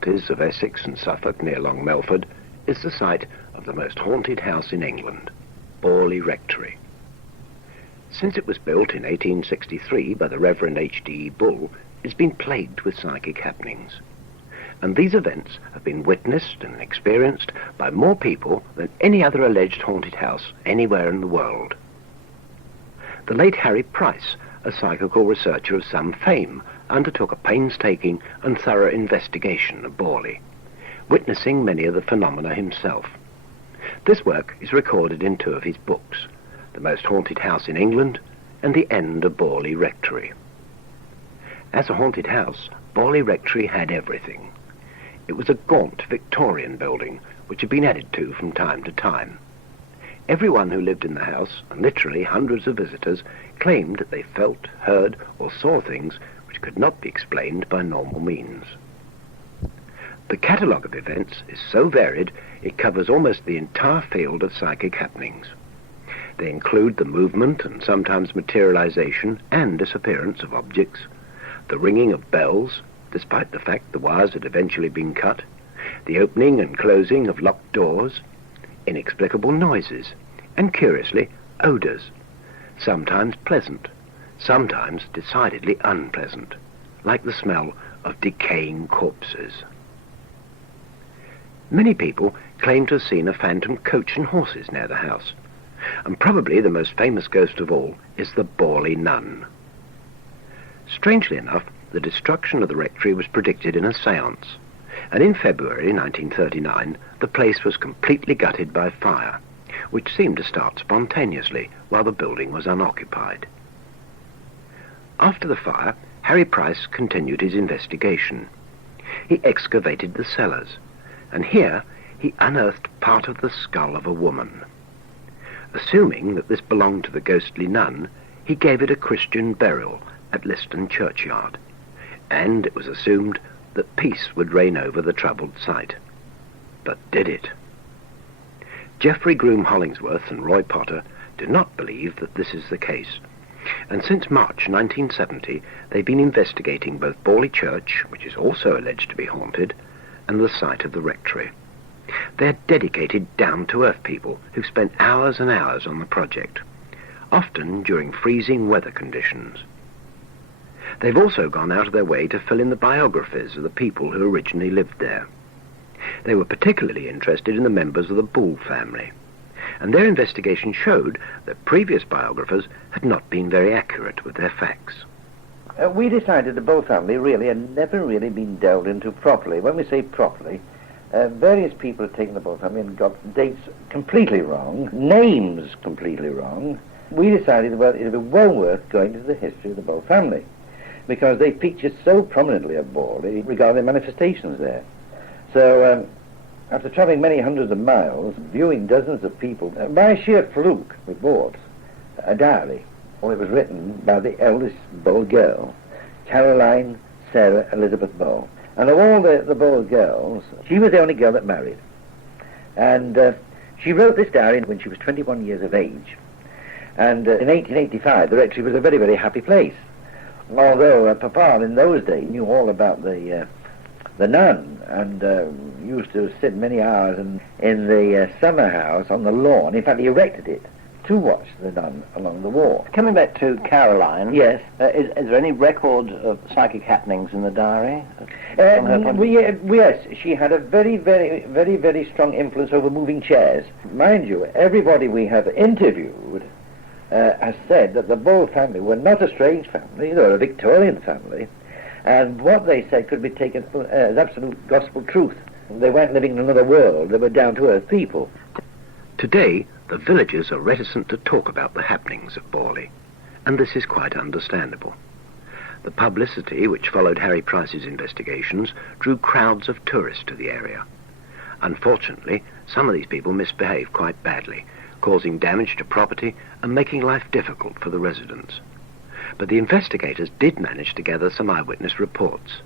counties of Essex and Suffolk near Long Melford is the site of the most haunted house in England, Borely Rectory. Since it was built in 1863 by the Reverend H.D. Bull, it's been plagued with psychic happenings. And these events have been witnessed and experienced by more people than any other alleged haunted house anywhere in the world. The late Harry Price, a psychical researcher of some fame, undertook a painstaking and thorough investigation of Borely, witnessing many of the phenomena himself. This work is recorded in two of his books, The Most Haunted House in England and The End of Borely Rectory. As a haunted house, Borely Rectory had everything. It was a gaunt Victorian building which had been added to from time to time. Everyone who lived in the house, and literally hundreds of visitors, claimed that they felt, heard, or saw things which could not be explained by normal means. The catalogue of events is so varied it covers almost the entire field of psychic happenings. They include the movement and sometimes materialization and disappearance of objects, the ringing of bells, despite the fact the wires had eventually been cut, the opening and closing of locked doors, inexplicable noises, and curiously, odours, sometimes pleasant, sometimes decidedly unpleasant, like the smell of decaying corpses. Many people claim to have seen a phantom coach and horses near the house, and probably the most famous ghost of all is the Borely nun. Strangely enough, the destruction of the rectory was predicted in a séance, and in February 1939 the place was completely gutted by fire, which seemed to start spontaneously while the building was unoccupied. After the fire, Harry Price continued his investigation. He excavated the cellars, and here he unearthed part of the skull of a woman. Assuming that this belonged to the ghostly nun, he gave it a Christian burial at Liston churchyard, and it was assumed that peace would reign over the troubled site. But did it? Geoffrey Groom Hollingsworth and Roy Potter do not believe that this is the case, and since March 1970 they've been investigating both Borely Church, which is also alleged to be haunted, and the site of the rectory. They're dedicated, down-to-earth people who've spent hours and hours on the project, often during freezing weather conditions. They've also gone out of their way to fill in the biographies of the people who originally lived there. They were particularly interested in the members of the Bull family, and their investigation showed that previous biographers had not been very accurate with their facts. We decided the Bull family really had never really been delved into properly. When we say properly, various people have taken the Bull family and got dates completely wrong, names completely wrong. We decided, well, it would be well worth going to the history of the Bull family, because they featured so prominently at Borely regarding manifestations there. So, after travelling many hundreds of miles, viewing dozens of people, by sheer fluke we bought a diary. Well, it was written by the eldest Bull girl, Caroline Sarah Elizabeth Bull. And of all the Bull girls, she was the only girl that married. And she wrote this diary when she was 21 years of age. And in 1885, the rectory was a very, very happy place. Although Papa in those days knew all about the nun, and used to sit many hours in the summer house on the lawn. In fact, he erected it to watch the nun along the wall. Coming back to Caroline, yes, is there any record of psychic happenings in the diary? Yes, she had a very, very, very, very strong influence over moving chairs. Mind you, everybody we have interviewed has said that the Bull family were not a strange family, they were a Victorian family, and what they said could be taken as absolute gospel truth. They weren't living in another world, they were down-to-earth people. Today, the villagers are reticent to talk about the happenings at Borely, and this is quite understandable. The publicity which followed Harry Price's investigations drew crowds of tourists to the area. Unfortunately, some of these people misbehaved quite badly, causing damage to property and making life difficult for the residents. But the investigators did manage to gather some eyewitness reports.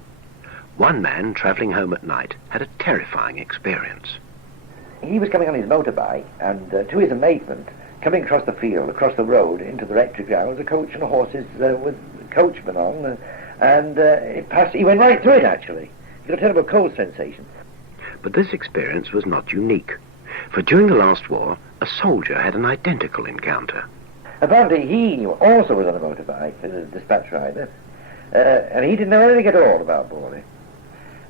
One man travelling home at night had a terrifying experience. He was coming on his motorbike, and to his amazement, coming across the field, across the road, into the rectory grounds, a coach and horses with coachman on, and it passed. He went right through it, actually. He got a terrible cold sensation. But this experience was not unique, for during the last war, a soldier had an identical encounter. Apparently he also was on a motorbike, as a dispatch rider, and he didn't know anything at all about Borely.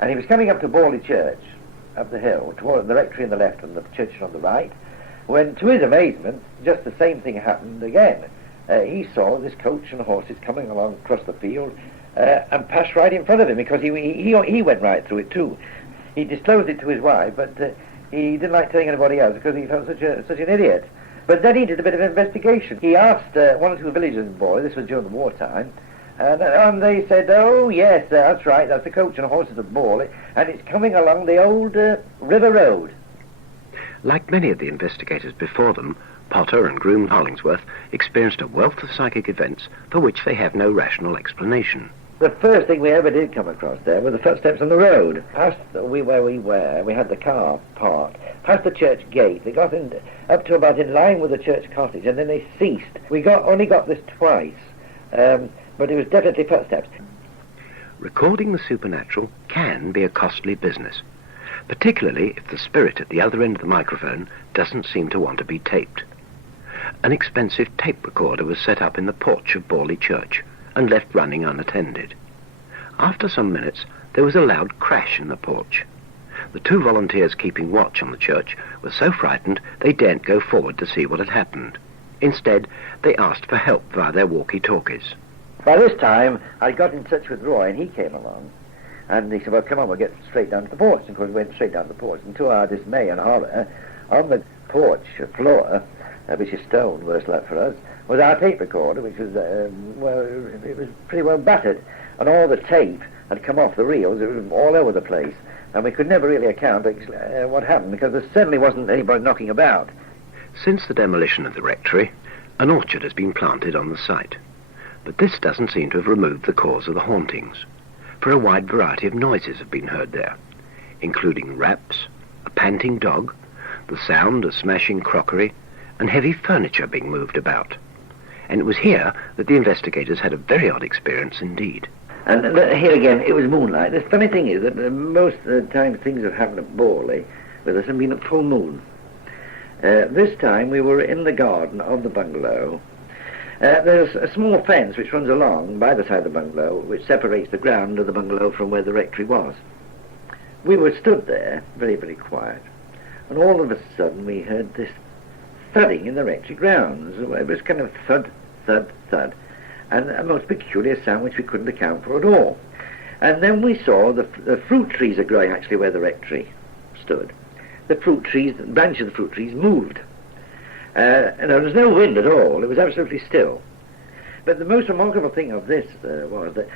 And he was coming up to Borely Church, up the hill, toward the rectory on the left and the church on the right, when, to his amazement, just the same thing happened again. He saw this coach and horses coming along across the field and passed right in front of him, because he went right through it too. He disclosed it to his wife, but he didn't like telling anybody else because he felt such an idiot. But then he did a bit of investigation. He asked one or two villagers in Borely, this was during the wartime, and they said, oh yes, that's right, that's the coach and horses of Borely, and it's coming along the old river road. Like many of the investigators before them, Potter and Groom Hollingsworth experienced a wealth of psychic events for which they have no rational explanation. The first thing we ever did come across there were the footsteps on the road. Past where we were, we had the car parked, past the church gate. They got up to about in line with the church cottage, and then they ceased. We only got this twice, but it was definitely footsteps. Recording the supernatural can be a costly business, particularly if the spirit at the other end of the microphone doesn't seem to want to be taped. An expensive tape recorder was set up in the porch of Borely Church and left running unattended. After some minutes, there was a loud crash in the porch. The two volunteers keeping watch on the church were so frightened they daren't go forward to see what had happened. Instead, they asked for help via their walkie-talkies. By this time, I got in touch with Roy, and he came along. And he said, well, come on, we'll get straight down to the porch. And of course, we went straight down to the porch. And to our dismay and horror, on the porch floor, which is stone, worse luck for us, was our tape recorder, which was, it was pretty well battered. And all the tape had come off the reels. It was all over the place. And we could never really account what happened, because there certainly wasn't anybody knocking about. Since the demolition of the rectory, an orchard has been planted on the site. But this doesn't seem to have removed the cause of the hauntings, for a wide variety of noises have been heard there, including raps, a panting dog, the sound of smashing crockery, and heavy furniture being moved about. And it was here that the investigators had a very odd experience indeed. And here again, it was moonlight. The funny thing is that most of the time things have happened at Borely with us have been at full moon. This time we were in the garden of the bungalow. There's a small fence which runs along by the side of the bungalow, which separates the ground of the bungalow from where the rectory was. We were stood there, very, very quiet, and all of a sudden we heard this thudding in the rectory grounds. It was kind of thud, thud, thud, and a most peculiar sound which we couldn't account for at all. And then we saw the fruit trees are growing actually where the rectory stood. The fruit trees, the branches of the fruit trees moved. And there was no wind at all. It was absolutely still. But the most remarkable thing of this was that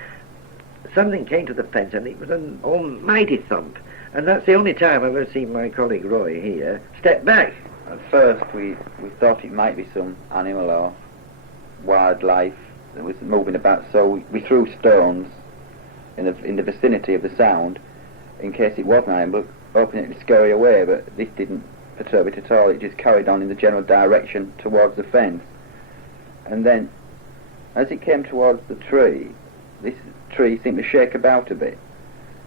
something came to the fence, and it was an almighty thump. And that's the only time I've ever seen my colleague Roy here step back. At first we thought it might be some animal or wildlife that was moving about, so we threw stones in the vicinity of the sound in case it was an animal, hoping it would scurry away, but this didn't perturb it at all. It just carried on in the general direction towards the fence. And then, as it came towards the tree, this tree seemed to shake about a bit.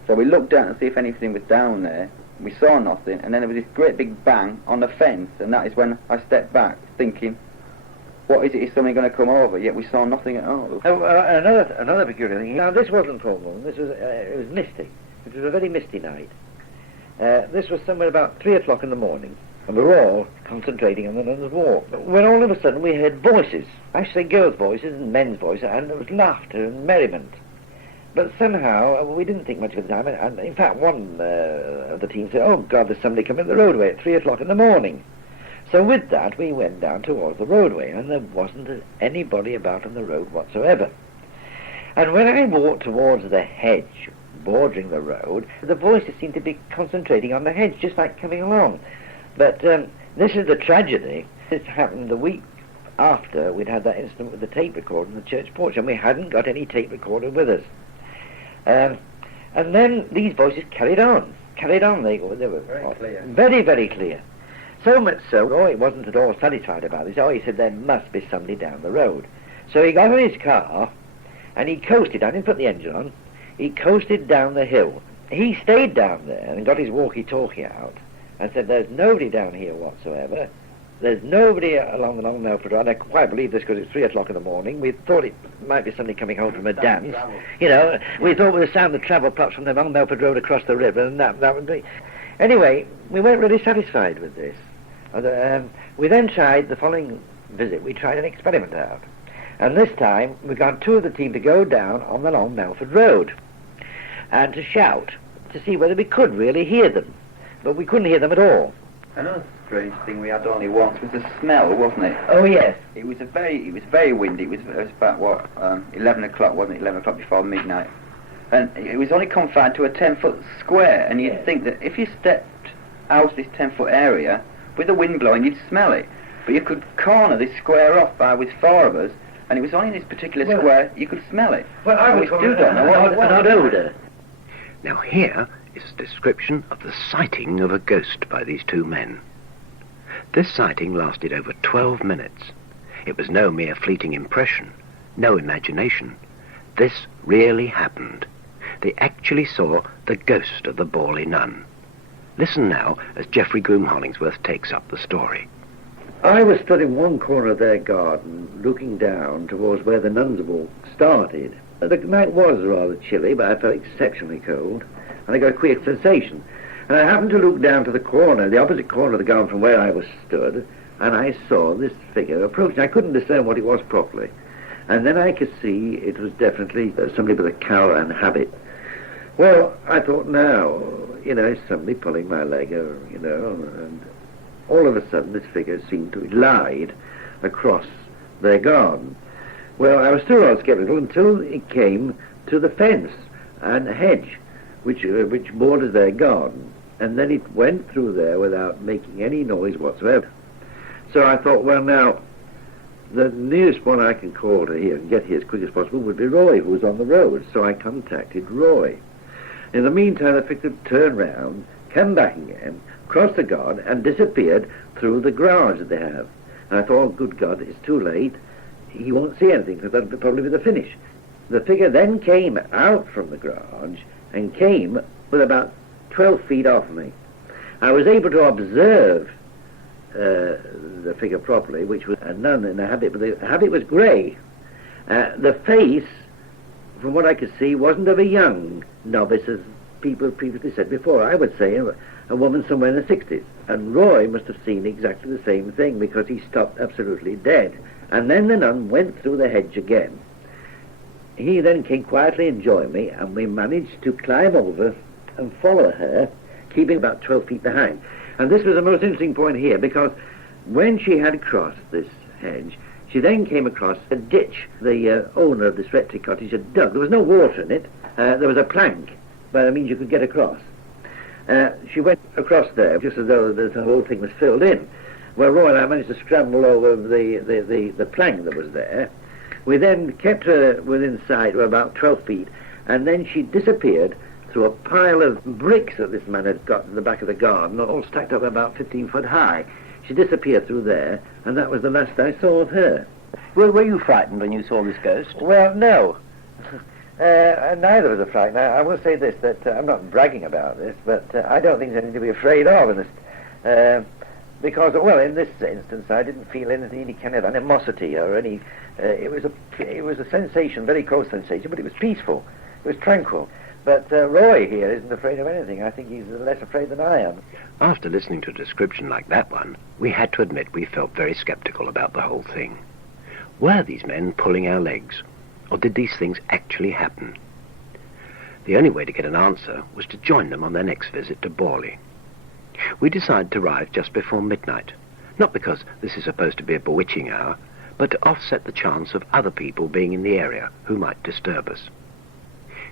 So we looked down to see if anything was down there. We saw nothing, and then there was this great big bang on the fence, and that is when I stepped back, thinking, what is it, is something going to come over? Yet we saw nothing at all. Another peculiar thing. Now, this wasn't full moon. This was it was misty. It was a very misty night. This was somewhere about 3 o'clock in the morning, and we were all concentrating on the walk. When all of a sudden we heard voices, actually girls' voices and men's voices, and there was laughter and merriment. But somehow we didn't think much of the time, and in fact one of the team said, oh God, there's somebody coming up the roadway at 3 o'clock in the morning. So with that we went down towards the roadway, and there wasn't anybody about on the road whatsoever. And when I walked towards the hedge bordering the road, the voices seemed to be concentrating on the hedge, just like coming along. But this is the tragedy. This happened the week after we'd had that incident with the tape recorder in the church porch, and we hadn't got any tape recorder with us. And then these voices carried on. They were Very clear. Very, very clear. So much so, Roy wasn't at all satisfied about this. Oh, he said, there must be somebody down the road. So he got in his car, and he coasted. I didn't put the engine on. He coasted down the hill he stayed down there and got his walkie-talkie out and said, there's nobody down here whatsoever. There's nobody along the Long Melford Road. I quite believe this because it's 3 o'clock in the morning. We thought it might be somebody coming home from a dance. You know, we thought we would sound the travel perhaps from the Long Melford Road across the river, and that would be... Anyway, we weren't really satisfied with this. We then tried, the following visit, we tried an experiment out. And this time, we got 2 of the team to go down on the Long Melford Road and to shout to see whether we could really hear them. But we couldn't hear them at all. Another strange thing we had only once was the smell, wasn't it? Oh, yes. It was very windy. It was about, 11 o'clock, wasn't it? 11 o'clock before midnight. And it was only confined to a 10-foot square, and you'd think that if you stepped out of this 10-foot area, with the wind blowing, you'd smell it. But you could corner this square off with 4 of us, and it was only in this particular square you could smell it. Well, I we still don't know what an odd odour. Now here is a description of the sighting of a ghost by these 2 men. This sighting lasted over 12 minutes. It was no mere fleeting impression, no imagination. This really happened. They actually saw the ghost of the Borely nun. Listen now as Geoffrey Groom Hollingsworth takes up the story. I was stood in one corner of their garden, looking down towards where the nuns' walk started. The night was rather chilly, but I felt exceptionally cold, and I got a queer sensation. And I happened to look down to the corner, the opposite corner of the garden from where I was stood, and I saw this figure approaching. I couldn't discern what it was properly. And then I could see it was definitely somebody with a cowl and habit. Well, I thought, now, is somebody pulling my leg, or, and all of a sudden this figure seemed to glide across their garden. Well, I was still rather sceptical until it came to the fence and hedge which borders their garden, and then it went through there without making any noise whatsoever. So I thought, well, now, the nearest one I can call to here and get here as quick as possible would be Roy, who was on the road. So I contacted Roy. In the meantime, the figure turned round, came back again, crossed the garden, and disappeared through the garage that they have. And I thought, oh, good God, it's too late. He won't see anything, because that'll probably be the finish. The figure then came out from the garage and came with about 12 feet off me. I was able to observe the figure properly, which was a nun in a habit, but the habit was grey. The face, from what I could see, wasn't of a young novice, as people previously said before. I would say a woman somewhere in the 60s. And Roy must have seen exactly the same thing, because he stopped absolutely dead. And then the nun went through the hedge again. He then came quietly and joined me, and we managed to climb over and follow her, keeping about 12 feet behind. And this was the most interesting point here, because when she had crossed this hedge, she then came across a ditch the owner of this rectory cottage had dug. There was no water in it. There was a plank, by the means you could get across. She went across there, just as though the whole thing was filled in. Well, Roy and I managed to scramble over the plank that was there. We then kept her within sight, about 12 feet, and then she disappeared through a pile of bricks that this man had got in the back of the garden, all stacked up about 15 foot high. She disappeared through there, and that was the last I saw of her. Were you frightened when you saw this ghost? Well, no. Neither of us are frightened. I will say this, that I'm not bragging about this, but I don't think there's anything to be afraid of. Because, well, in this instance, I didn't feel any kind of animosity or any... it was a sensation, very close sensation, but it was peaceful. It was tranquil. But Roy here isn't afraid of anything. I think he's less afraid than I am. After listening to a description like that one, we had to admit we felt very sceptical about the whole thing. Were these men pulling our legs? Or did these things actually happen? The only way to get an answer was to join them on their next visit to Borely. We decided to arrive just before midnight, not because this is supposed to be a bewitching hour, but to offset the chance of other people being in the area who might disturb us.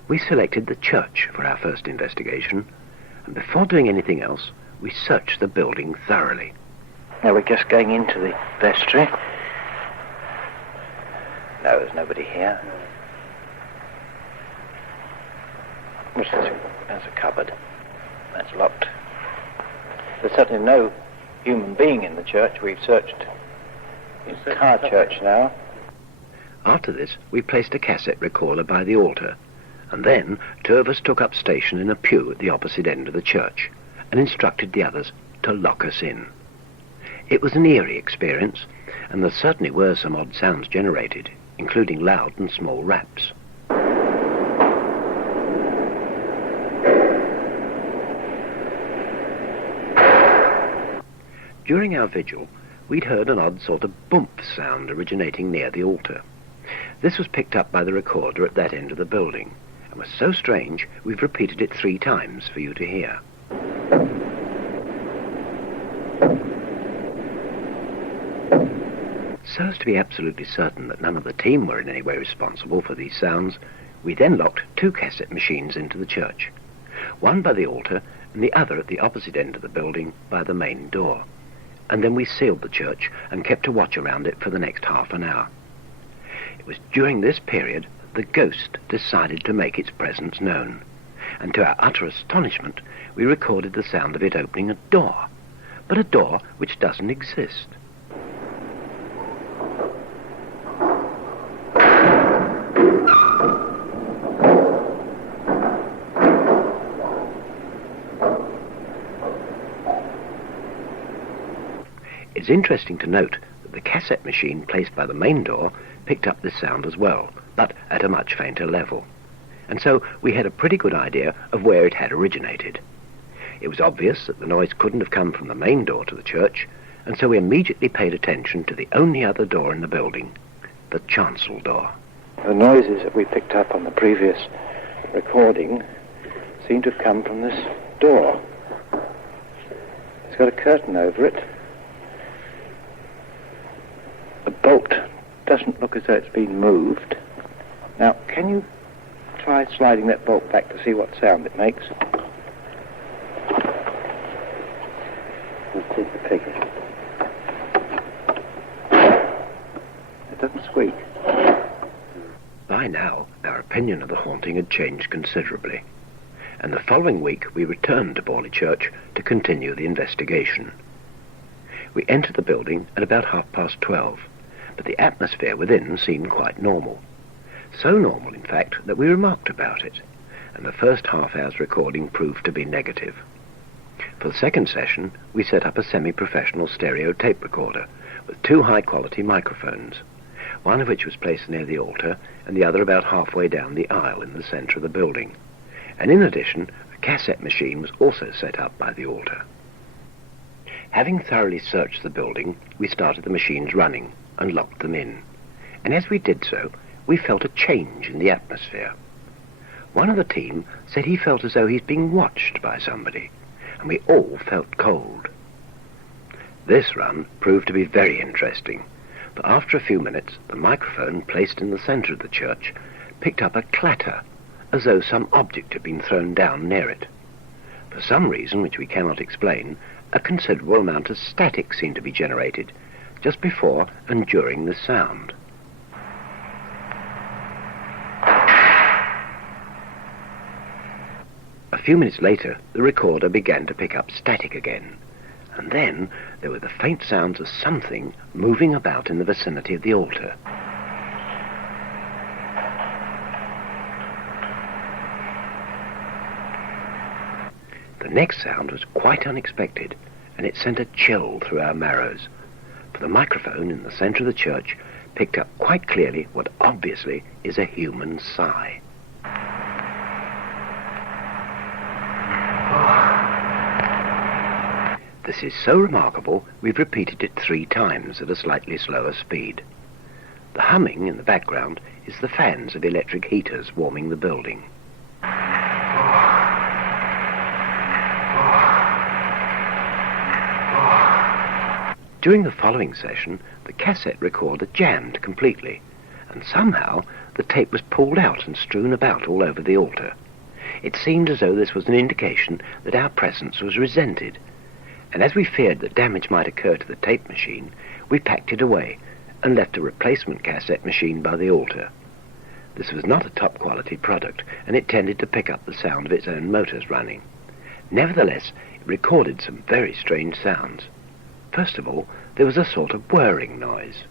We selected the church for our first investigation, and before doing anything else, we searched the building thoroughly. Now we're just going into the vestry. No, there's nobody here. There's a cupboard. That's locked. There's certainly no human being in the church. We've searched the entire church now. After this, we placed a cassette recorder by the altar And then 2 of us took up station in a pew at the opposite end of the church and instructed the others to lock us in. It was an eerie experience, and there certainly were some odd sounds generated, including loud and small raps. During our vigil, we'd heard an odd sort of bump sound originating near the altar. This was picked up by the recorder at that end of the building, and was so strange we've repeated it 3 times for you to hear. So as to be absolutely certain that none of the team were in any way responsible for these sounds, we then locked 2 cassette machines into the church, one by the altar and the other at the opposite end of the building by the main door. And then we sealed the church and kept a watch around it for the next half an hour. It was during this period the ghost decided to make its presence known, and to our utter astonishment we recorded the sound of it opening a door, but a door which doesn't exist. It's interesting to note that the cassette machine placed by the main door picked up this sound as well, but at a much fainter level. And so we had a pretty good idea of where it had originated. It was obvious that the noise couldn't have come from the main door to the church, and so we immediately paid attention to the only other door in the building, the chancel door. The noises that we picked up on the previous recording seem to have come from this door. It's got a curtain over it. The bolt doesn't look as though it's been moved. Now, can you try sliding that bolt back to see what sound it makes? Let's take the figure. It doesn't squeak. By now, our opinion of the haunting had changed considerably, and the following week we returned to Borely Church to continue the investigation. We entered the building at about 12:30, but the atmosphere within seemed quite normal. So normal, in fact, that we remarked about it, and the first half hour's recording proved to be negative. For the second session, we set up a semi-professional stereo tape recorder with 2 high-quality microphones, one of which was placed near the altar and the other about halfway down the aisle in the centre of the building. And in addition, a cassette machine was also set up by the altar. Having thoroughly searched the building, we started the machines running and locked them in. And as we did so, we felt a change in the atmosphere. One of the team said he felt as though he's being watched by somebody, and we all felt cold. This run proved to be very interesting, for after a few minutes, the microphone placed in the centre of the church picked up a clatter, as though some object had been thrown down near it. For some reason which we cannot explain, a considerable amount of static seemed to be generated just before and during the sound. A few minutes later, the recorder began to pick up static again, and then there were the faint sounds of something moving about in the vicinity of the altar. The next sound was quite unexpected, and it sent a chill through our marrows, for the microphone in the centre of the church picked up quite clearly what obviously is a human sigh. This is so remarkable, we've repeated it 3 times at a slightly slower speed. The humming in the background is the fans of electric heaters warming the building. During the following session, the cassette recorder jammed completely, and somehow the tape was pulled out and strewn about all over the altar. It seemed as though this was an indication that our presence was resented, and as we feared that damage might occur to the tape machine, we packed it away and left a replacement cassette machine by the altar. This was not a top-quality product, and it tended to pick up the sound of its own motors running. Nevertheless, it recorded some very strange sounds. First of all, there was a sort of whirring noise.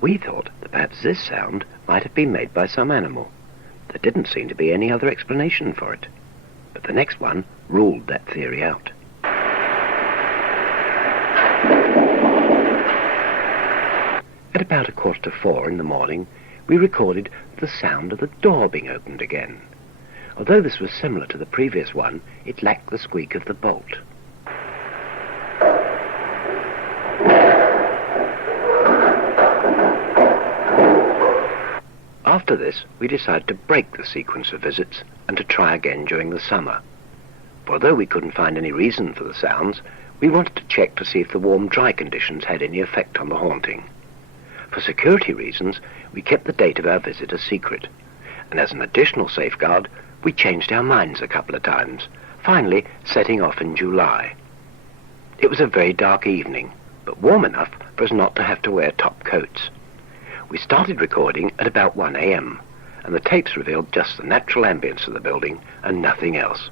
We thought that perhaps this sound might have been made by some animal. There didn't seem to be any other explanation for it. But the next one ruled that theory out. At about 3:15 in the morning, we recorded the sound of the door being opened again. Although this was similar to the previous one, it lacked the squeak of the bolt. After this, we decided to break the sequence of visits and to try again during the summer. For although we couldn't find any reason for the sounds, we wanted to check to see if the warm, dry conditions had any effect on the haunting. For security reasons, we kept the date of our visit a secret, and as an additional safeguard, we changed our minds a couple of times, finally setting off in July. It was a very dark evening, but warm enough for us not to have to wear top coats. We started recording at about 1 a.m., and the tapes revealed just the natural ambience of the building and nothing else.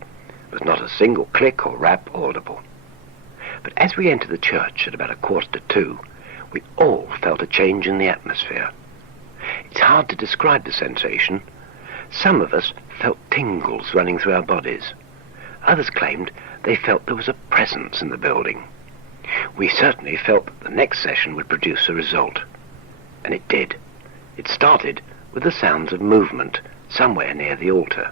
There was not a single click or rap audible. But as we entered the church at about 1:45, we all felt a change in the atmosphere. It's hard to describe the sensation. Some of us felt tingles running through our bodies. Others claimed they felt there was a presence in the building. We certainly felt that the next session would produce a result. And it did. It started with the sounds of movement somewhere near the altar.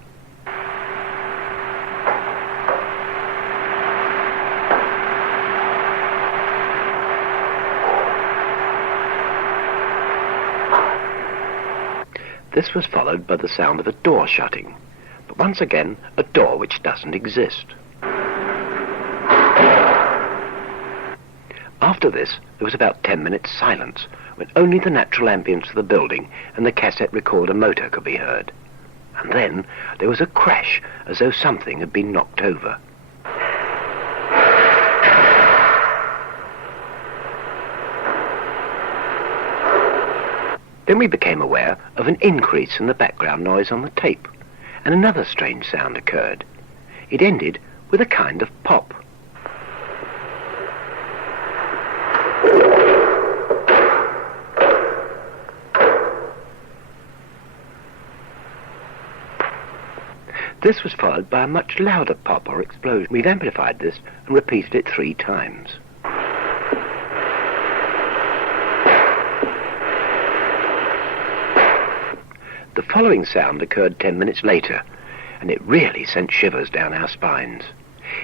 This was followed by the sound of a door shutting, but once again, a door which doesn't exist. After this, there was about 10 minutes silence, when only the natural ambience of the building and the cassette recorder motor could be heard. And then there was a crash, as though something had been knocked over. Then we became aware of an increase in the background noise on the tape, and another strange sound occurred. It ended with a kind of pop. This was followed by a much louder pop or explosion. We've amplified this and repeated it 3 times. The following sound occurred 10 minutes later, and it really sent shivers down our spines.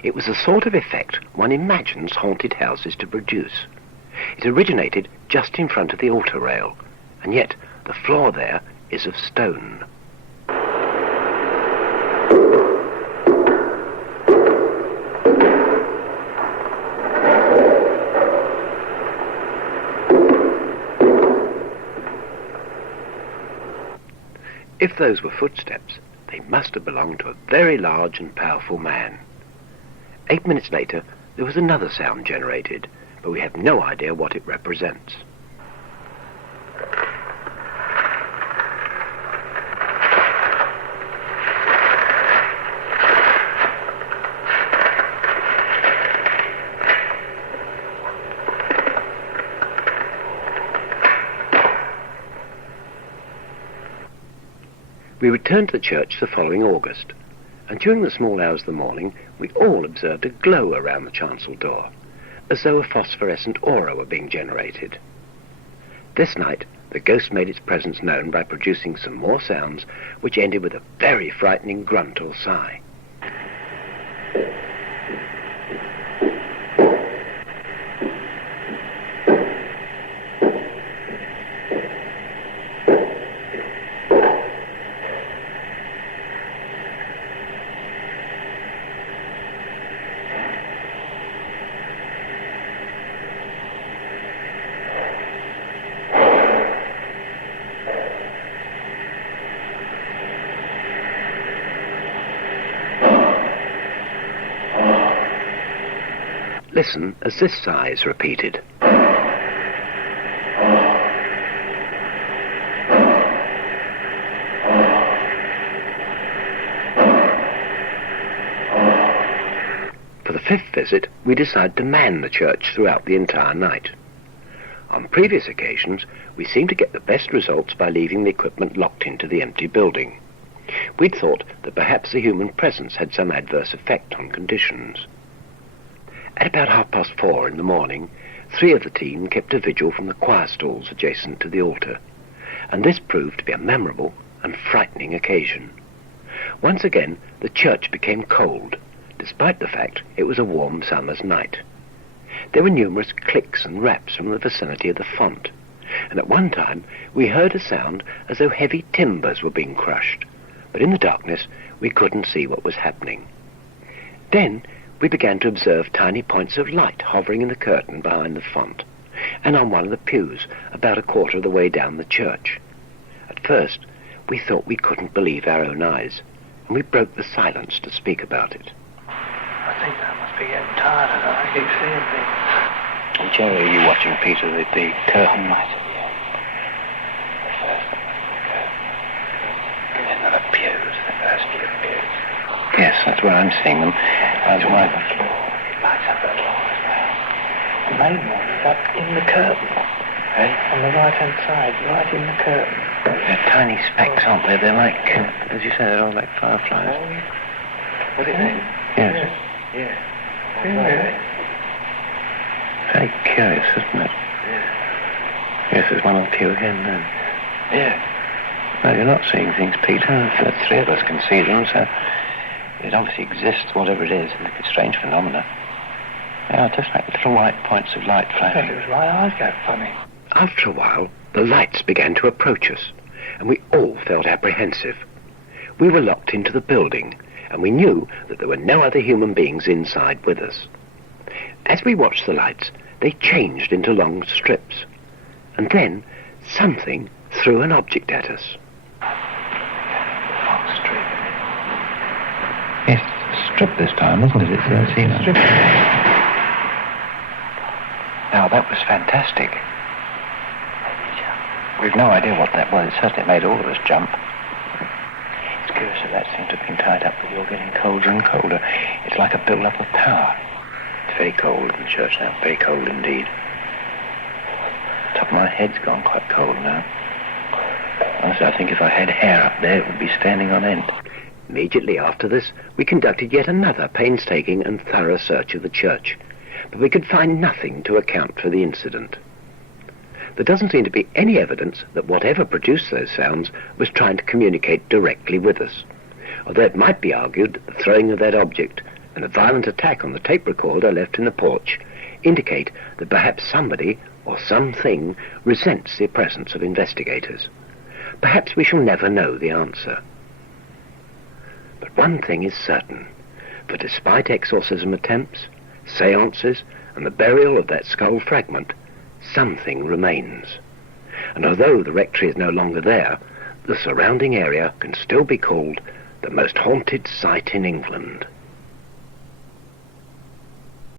It was the sort of effect one imagines haunted houses to produce. It originated just in front of the altar rail, and yet the floor there is of stone. If those were footsteps, they must have belonged to a very large and powerful man. 8 minutes later, there was another sound generated, but we have no idea what it represents. We returned to the church the following August, and during the small hours of the morning we all observed a glow around the chancel door, as though a phosphorescent aura were being generated. This night the ghost made its presence known by producing some more sounds, which ended with a very frightening grunt or sigh. Listen as this sigh is repeated. For the 5th visit, we decided to man the church throughout the entire night. On previous occasions, we seemed to get the best results by leaving the equipment locked into the empty building. We'd thought that perhaps the human presence had some adverse effect on conditions. At about 4:30 in the morning, 3 of the team kept a vigil from the choir stalls adjacent to the altar, and this proved to be a memorable and frightening occasion. Once again, the church became cold, despite the fact it was a warm summer's night. There were numerous clicks and raps from the vicinity of the font, and at one time we heard a sound as though heavy timbers were being crushed, but in the darkness we couldn't see what was happening. Then we began to observe tiny points of light hovering in the curtain behind the font, and on one of the pews about a quarter of the way down the church. At first, we thought we couldn't believe our own eyes, and we broke the silence to speak about it. I think I must be getting tired of that. I keep seeing things. And Jerry, are you watching Peter the curtain? Into the pews, the first few pews. Yes, that's where I'm seeing them. That's why. It lights up the floor as well. The main one is up in the curtain. Eh? On the right-hand side, right in the curtain. They're tiny specks, aren't they? They're like, as you say, they're all like fireflies. What is it? Yes. Yeah. Really? Very curious, isn't it? Yeah. Yes, there's one on the pew again then. Yeah. No, you're not seeing things, Peter. The 3 of us can see them, so it obviously exists, whatever it is. It's a strange phenomena. They are just like little white points of light I flashing. think it was my eyes got funny. After a while, the lights began to approach us, and we all felt apprehensive. We were locked into the building, and we knew that there were no other human beings inside with us. As we watched the lights, they changed into long strips, and then something threw an object at us. Long strip. Yes, a strip this time, isn't it? It's a strip. Now, that was fantastic. We've no idea what that was. It certainly made all of us jump. It's curious that that seemed to have been tied up, but you're getting colder and colder. It's like a build-up of power. It's very cold in the church now, very cold indeed. The top of my head's gone quite cold now. Honestly, I think if I had hair up there, it would be standing on end. Immediately after this, we conducted yet another painstaking and thorough search of the church, but we could find nothing to account for the incident. There doesn't seem to be any evidence that whatever produced those sounds was trying to communicate directly with us, although it might be argued that the throwing of that object and the violent attack on the tape recorder left in the porch indicate that perhaps somebody or something resents the presence of investigators. Perhaps we shall never know the answer. But one thing is certain, for despite exorcism attempts, seances, and the burial of that skull fragment, something remains. And although the rectory is no longer there, the surrounding area can still be called the most haunted site in England.